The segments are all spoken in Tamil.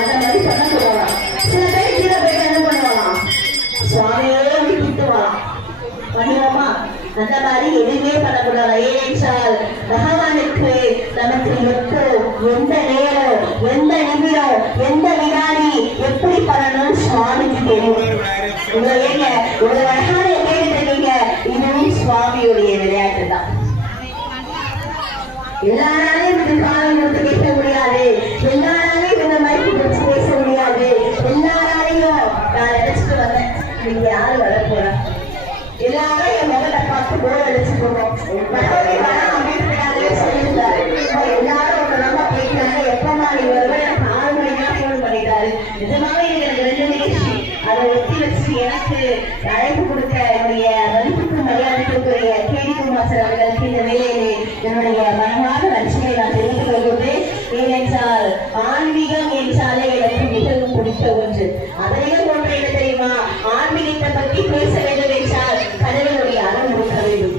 அந்த மாதிரி பண்ண சொல்லலாம். சில பேர் கீழே போய் என்ன பண்ணுவாங்க, சுவாமியே விட்டுட்டு வரலாம். பண்ணுவோமா? அந்த மாதிரி எதுவுமே பண்ணக்கூடாது. ஏனென்றால் பகவானுக்கு நமக்கு எப்போ, எந்த நேரம், எந்த நிமிடம், எந்த வினாடி எப்படி பண்ணணும் சுவாமிக்கு தெரியும். உங்களை ஏங்க உங்களை அழகான கேட்டுட்டீங்க. இதுவும் சுவாமியுடைய விளையாட்டு தான். எல்லாராலையும் இது காலம் கொடுத்து கேட்க முடியாது, எல்லாராலையும் இந்த மைக்கு வச்சு பேச முடியாது, எல்லாராலையும் நான் நினைச்சிட்டு வந்தேன் நீங்க யாரு வர போறா, எல்லாரும் என் முகத்தை பார்த்து போர் அடிச்சு போறோம் அப்படின்னு சொல்லியிருந்தாரு. எல்லாரும் உங்க நம்ம கேட்கிறாங்க, எப்பமா நீ வருவேன், எனக்கு 6 மணிக்கெல்லாம் போன் பண்ணிட்டாரு. நிஜமாவே எனக்கு 2 நிகழ்ச்சி அதை ஒத்தி வச்சு எனக்கு அழைப்பு கொடுக்க என்னுடைய மதிப்புக்கு மரியாதை கொடுக்கிற கேடி குமார் சார் அவர்களுக்கு இந்த வேலையிலே என்னுடைய மனமான லட்சியத்தை நான் தெரிந்து கொள்கிறேன். ஏனென்றால் ஆன்மீகம் என்றாலே எனக்கு மிகவும் பிடித்த ஒன்று. அதையும் ஒன்று என்ன தெரியுமா, ஆன்மீகத்தை பற்றி பேச வேண்டும் என்றால் கடவுளுடைய அருள் இருக்க வேண்டும்.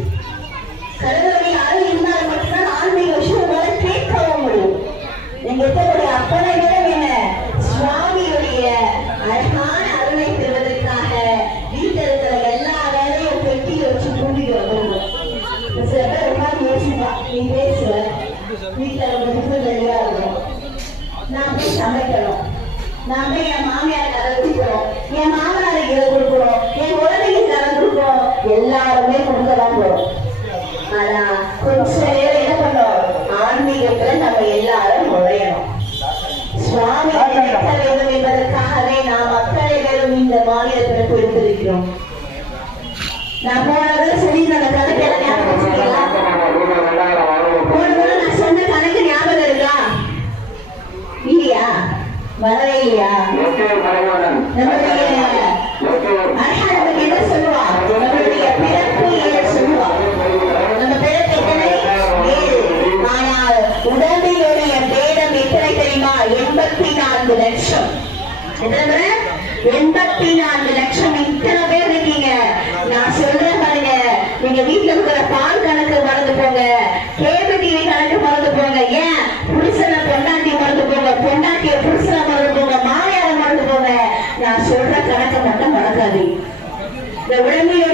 கடவுளுடைய அருள் இருந்தால் மட்டும்தான் ஆன்மீக விஷயம் உங்களால் கேட்கவும் முடியும். நீங்க இருக்கக்கூடிய அப்பனை விட என்ன சுவாமியுடைய அழகான அருளை பெறுவதற்காக வீட்டில் இருக்கிற எல்லா வேலையும் பெட்டி வச்சு கூட்டிட்டு வந்துருவோம். சில பேர் உட்கார்ந்து யோசிப்பா, நீ பேசுவ, வீட்டில் ரொம்ப ரெடியா இருக்கும், நான் போய் சமைக்கணும், நான் போய் என் மாமியார் கதை குடிக்கணும், என் மாமனாருக்கு இதை கொடுக்கணும், என் குழந்தைக்கு கதை கொடுக்கணும், எல்லாருமே கொடுக்கதான் போறோம். ஆனா கொஞ்ச நேரம் என்ன பண்ணோம், ஆன்மீகத்துல நம்ம எல்லாரும் நுழையணும். சுவாமி நினைக்க வேண்டும் என்பதற்காகவே நாம் அத்தனை பேரும் இந்த மாநில பிறப்பு எடுத்திருக்கிறோம். நான் போனது சொல்லி அந்த கணக்கு எல்லாம் ஞாபகம் வச்சுக்கலாம். போன நான் சொன்ன கணக்கு ஞாபகம் இருக்கா இல்லையா? வரவே இல்லையா? நம்மளுடைய என்ன சொல்லுவா, நம்மளுடைய பிறப்பு ஏழு சொல்லுவா. நம்ம பிறப்பு எத்தனை? 7. ஆனால் உடம்பினுடைய வேடம் எத்தனை தெரியுமா? 84 லட்சம். 84 லட்சம். இத்தனை பேர் இருக்கீங்க. நான் சொல்றேன் பாருங்க, நீங்க வீட்டுல இருக்கிற பால் கணக்கு மறந்து போங்க, கேபிள் டிவி கணக்கு மறந்து போங்க, ஏன் புருஷனை பொண்டாட்டி மறந்து போங்க, பொண்டாட்டிய புருஷனை மறந்து போங்க, மாமியாரை மறந்து போங்க. நான் சொல்ற கணக்கை மட்டும் மறக்காது. இந்த உடம்பையோட